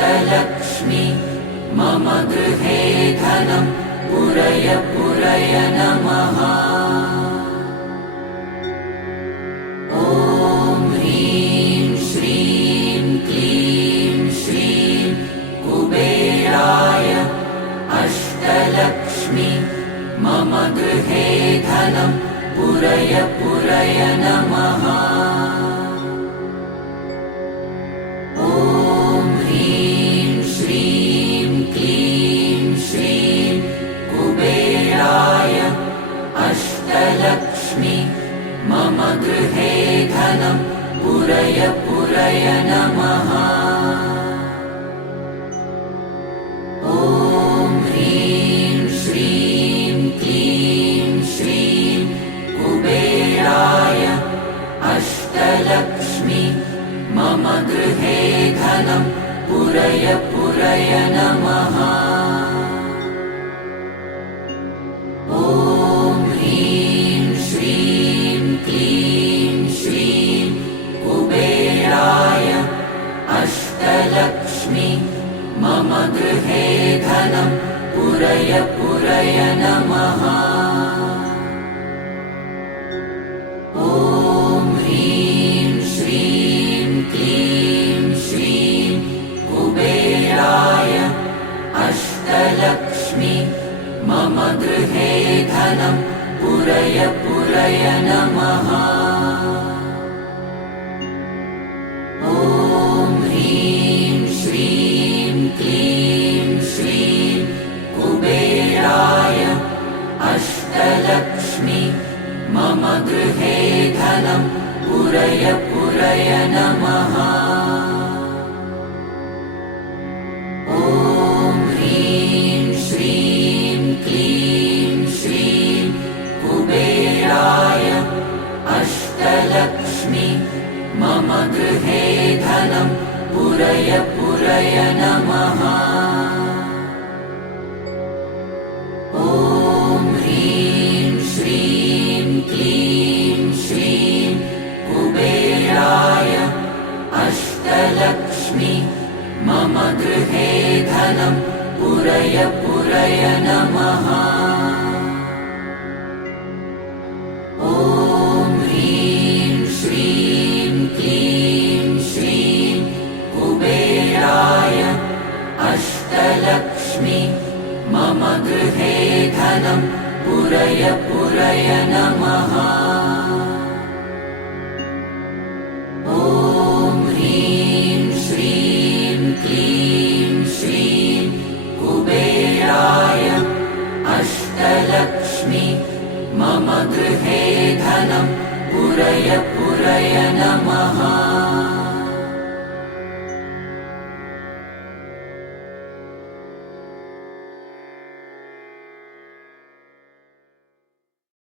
अष्टलक्ष्मी मम गृहे धनं पुरय पुरय नमः। ॐ ह्रीं श्रीं क्लीं श्रीं कुबेराय अष्टलक्ष्मी मम गृहे धनं पुरय पुरय नमः। ॐ ह्रीं श्रीं क्लीं श्रीं कुबेराय अष्टलक्ष्मी मम गृहे धनं पुरय पुरय नमः। ॐ ह्रीं श्रीं क्लीं श्रीं कुबेराय अष्टलक्ष्मी मम गृहे धनं पुरय पुरय नमः। ॐ ह्रीं श्रीं क्लीं श्रीं कुबेराय अष्टलक्ष्मी मम गृहे धनं पुरय पुरय नमः। ॐ ह्रीं श्रीं क्लीं श्रीं कुबेराय अष्टलक्ष्मी मम गृहे धनं पुरय पुरय नमः। ॐ ह्रीं श्रीं क्लीं श्रीं कुबेराय अष्टलक्ष्मी मम गृहे धनं पुरय पुरय नमः। ॐ ह्रीं श्रीं क्लीं श्रीं कुबेराय अष्टलक्ष्मी मम गृहे धनं पुरय पुरय नमः। ॐ ह्रीं श्रीं क्लीं श्रीं कुबेराय अष्टलक्ष्मी मम गृहे धनं पुरय पुरय नमः। ॐ ह्रीं श्रीं क्लीं श्रीं कुबेराय अष्टलक्ष्मी मम गृहे धनं पुरय पुरय नमः।